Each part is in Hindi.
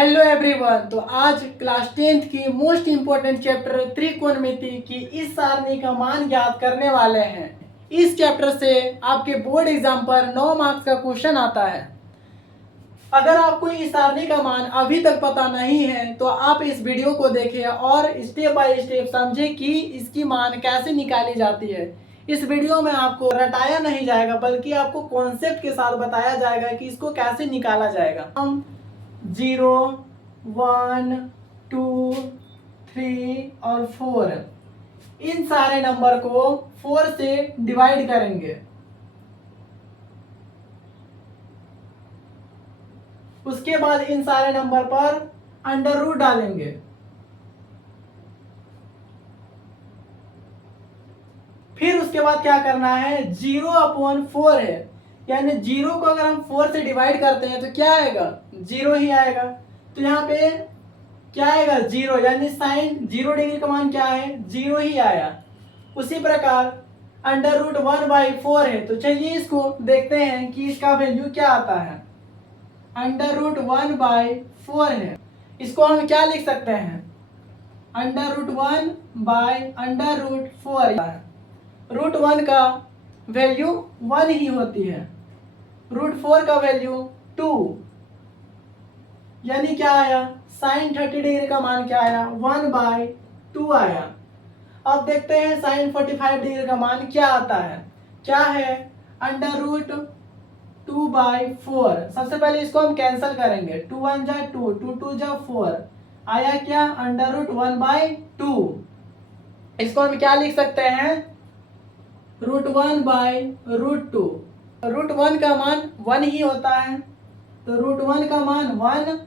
Hello everyone. तो आज क्लास 10th की मोस्ट इम्पोर्टेंट चैप्टर त्रिकोणमिति की इस सारणी का मान ज्ञात करने वाले हैं। इस चैप्टर से आपके बोर्ड एग्जाम पर 9 मार्क्स का क्वेश्चन आता है। अगर आपको इस सारणी का मान अभी तक पता नहीं है तो आप इस वीडियो को देखें और स्टेप बाय स्टेप समझें कि इसकी मान कैसे निकाली जाती है। इस वीडियो में आपको रटाया नहीं जाएगा बल्कि आपको कॉन्सेप्ट के साथ बताया जाएगा कि इसको कैसे निकाला जाएगा। हम 0, 1, 2, 3 और 4 इन सारे नंबर को 4 से डिवाइड करेंगे। उसके बाद इन सारे नंबर पर अंडर रूट डालेंगे। फिर उसके बाद क्या करना है, 0/4 है, यानी 0 को अगर हम 4 से डिवाइड करते हैं तो क्या आएगा, 0 ही आएगा। तो यहाँ पे क्या आएगा, 0, यानी साइन 0 डिग्री का मान क्या है, 0 ही आया। उसी प्रकार अंडर रूट 1/4 है, तो चलिए इसको देखते हैं कि इसका वैल्यू क्या आता है। अंडर रूट 1/4 है, इसको हम क्या लिख सकते हैं, अंडर रूट 1/√4। रूट 1 का वैल्यू 1 ही होती है, रूट 4 का वैल्यू 2, यानी क्या आया, साइन 30 डिग्री का मान क्या आया, 1/2 आया। अब देखते हैं साइन 45 डिग्री का मान क्या आता है। क्या है, अंडर रूट 2/4। सबसे पहले इसको हम कैंसिल करेंगे, 2 1 जा 2, 2 2 जा 4, आया क्या, अंडर रूट 1/2। इसको हम क्या लिख सकते हैं, रूट 1/√2। रूट 1 का मान 1 ही होता है, तो रूट 1 का मान 1,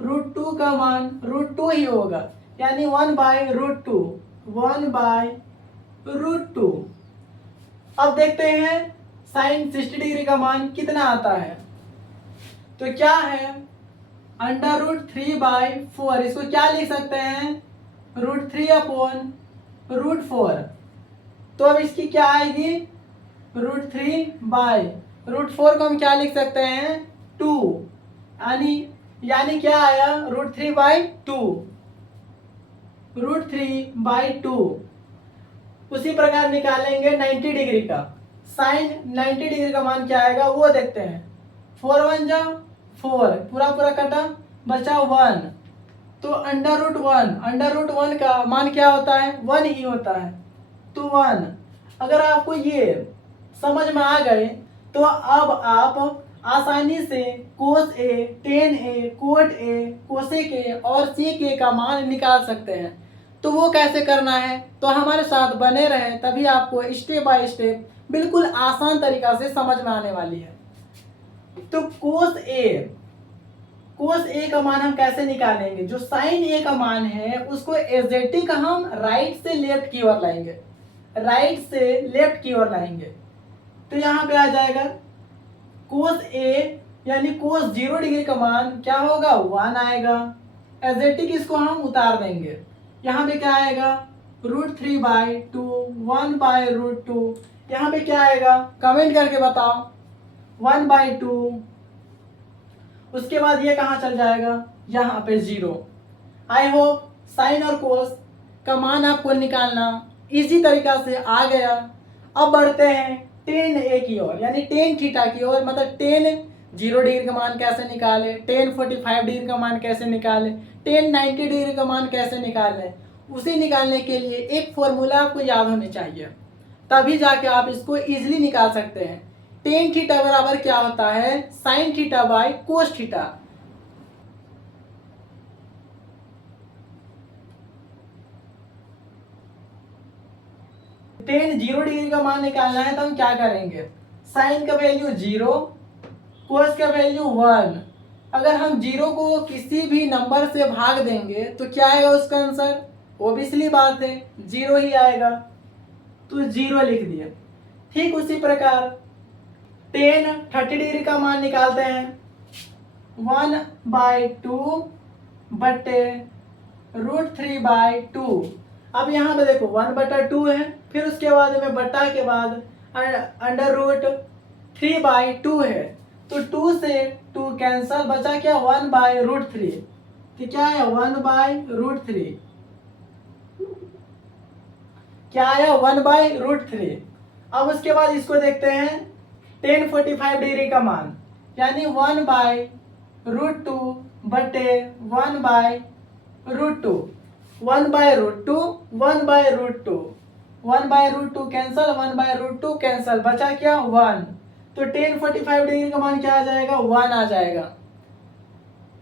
रूट 2 का मान √2 ही होगा, यानी 1/√2, 1/√2। अब देखते हैं साइन 60 डिग्री का मान कितना आता है। तो क्या है, अंडर रूट 3/4। इसको क्या लिख सकते हैं, √3/√4। तो अब इसकी क्या आएगी, √3/√4 को हम क्या लिख सकते हैं, 2, यानी क्या आया, √3/2, √3/2। उसी प्रकार निकालेंगे 90 डिग्री का, साइन 90 डिग्री का मान क्या आएगा वो देखते हैं। 4 1 जा 4, पूरा पूरा कटा, बचा 1। तो अंडर रूट 1 का मान क्या होता है, 1 ही होता है, तो 1। अगर आपको ये समझ में आ गए तो अब आप आसानी से cos A, tan A, cot A, cosec A और सेक ए का मान निकाल सकते हैं। तो वो कैसे करना है, तो हमारे साथ बने रहें, तभी आपको स्टेप बाय स्टेप बिल्कुल आसान तरीका से समझ में आने वाली है। तो कोस ए का मान हम कैसे निकालेंगे, जो साइन ए का मान है उसको एजेटिक हम राइट से लेफ्ट की ओर लाएंगे, राइट से लेफ्ट की ओर लाएंगे। तो यहाँ पे आ जाएगा कोस ए, यानी कोस 0 डिग्री का मान क्या होगा, 1 आएगा। एजेटिक इसको हम उतार देंगे, यहाँ पे क्या आएगा, √3/2, 1/√2। यहाँ पे क्या आएगा, कमेंट करके बताओ, 1/2। उसके बाद ये कहाँ चल जाएगा, यहाँ पे 0। आई होप साइन और कोस का मान आपको निकालना इजी तरीका से आ गया। अब बढ़ते हैं टेन ए की ओर, यानी टेन थीटा की ओर। मतलब टेन 0 डिग्री का मान कैसे निकाले, टेन 45 डिग्री का मान कैसे निकाले, टेन 90 डिग्री का मान कैसे निकाले। उसे निकालने के लिए एक फॉर्मूला आपको याद होनी चाहिए, तभी जाके आप इसको इजीली निकाल सकते हैं। टेन थीटा बराबर क्या होता है, sine theta by cos theta. Ten 0 degree का मान निकालना है तो हम क्या करेंगे, साइन का वैल्यू 0, कोस का वैल्यू 1। अगर हम 0 को किसी भी नंबर से भाग देंगे तो क्या आएगा उसका आंसर, ओबियसली बात है 0 ही आएगा, तो 0 लिख दिया। ठीक उसी प्रकार टेन 30 डिग्री का मान निकालते हैं, 1/2 बटे √3/2। अब यहाँ पे देखो 1/2 है, फिर उसके बाद में बटा के बाद अंडर रूट 3/2 है, तो 2 से 2 कैंसल, बचा क्या, 1/√3। तो क्या है 1/√3, क्या आया 1/√3। अब उसके बाद इसको देखते हैं 1045 डिग्री का मान, यानी 1/√2 बटे 1/√2, 1/√2, 1/√2, 1/√2 कैंसल, 1/√2 कैंसल, बचा क्या 1। तो 1045 डिग्री का मान क्या आ जाएगा 1 आ जाएगा।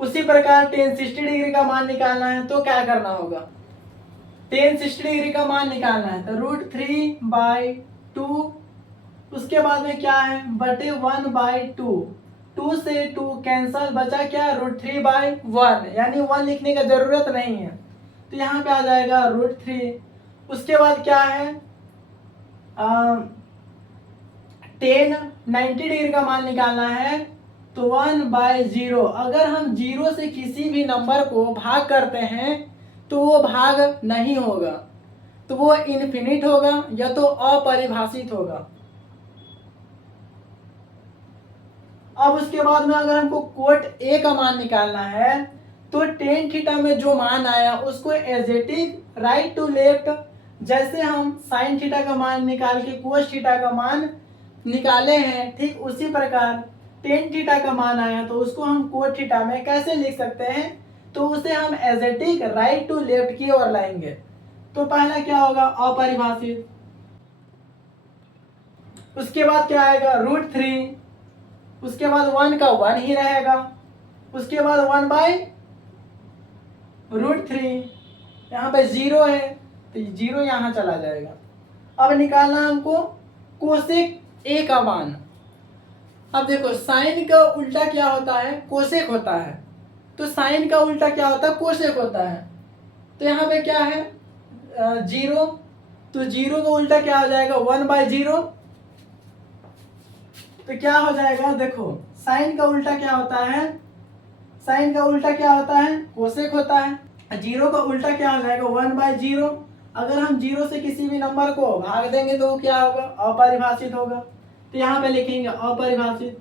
उसी प्रकार 1060 डिग्री का मान निकालना है तो क्या करना होगा, 1060 डिग्री का मान निकालना है तो √3/2, उसके बाद में क्या है बटे 1/2, 2 से 2 कैंसल, बचा क्या √3/1, यानी 1 लिखने का जरूरत नहीं है, तो यहाँ पे आ जाएगा √3। उसके बाद क्या है 1090 डिग्री का मान निकालना है तो 1/0। अगर हम 0 से किसी भी नंबर को भाग करते हैं तो वो भाग नहीं होगा, तो वो इनफिनिट होगा या तो अपरिभाषित होगा। अब उसके बाद में अगर हमको कोट ए का मान निकालना है तो टेन थीटा में जो मान आया उसको as it is right to left, जैसे हम साइन थीटा का मान निकाल के कोस थीटा का मान निकाले हैं, ठीक उसी प्रकार टेन थीटा का मान आया तो उसको हम कोट थीटा में कैसे लिख सकते हैं, तो उसे हम as it is right to left की ओर लाएंगे। तो पहला क्या होगा अपरिभाषित, उसके बाद क्या आएगा √3, उसके बाद 1 का 1 ही रहेगा, उसके बाद 1/√3, यहाँ पे 0 है तो 0 यहाँ चला जाएगा। अब निकालना हमको कोसेक ए का मान। अब देखो साइन का उल्टा क्या होता है कोसेक होता है, तो साइन का उल्टा क्या होता है कोसेक होता है। तो यहाँ पे क्या है 0, तो 0 का उल्टा क्या हो जाएगा 1/0। तो क्या हो जाएगा देखो साइन का उल्टा क्या होता है, साइन का उल्टा क्या होता है कोसेक होता है। 0 का उल्टा क्या हो जाएगा 1/0। अगर हम 0 से किसी भी नंबर को भाग देंगे तो वो क्या होगा अपरिभाषित होगा, तो यहाँ पे लिखेंगे अपरिभाषित।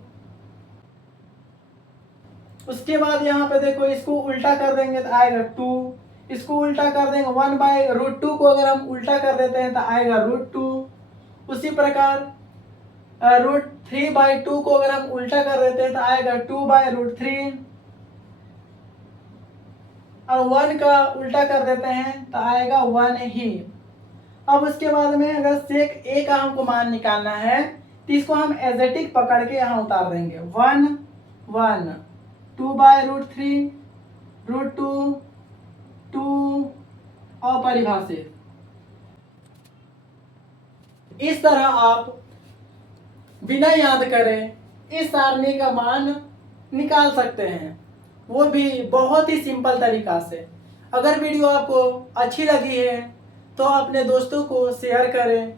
उसके बाद यहाँ पे देखो इसको उल्टा कर देंगे तो आएगा 2, इसको उल्टा कर देंगे 1/√2 को अगर हम उल्टा कर देते हैं तो आएगा √2। उसी प्रकार √3/2 को अगर हम उल्टा कर देते हैं तो आएगा 2/√3, और 1 का उल्टा कर देते हैं तो आएगा 1 ही। अब उसके बाद में अगर सेक ए का हमको मान निकालना है तो इसको हम एजेटिक पकड़ के यहाँ उतार देंगे 1 1, 2/√3, √2, 2 अपरिभाषित। इस तरह आप बिना याद करें इस सारणी का मान निकाल सकते हैं, वो भी बहुत ही सिंपल तरीका से। अगर वीडियो आपको अच्छी लगी है तो अपने दोस्तों को शेयर करें।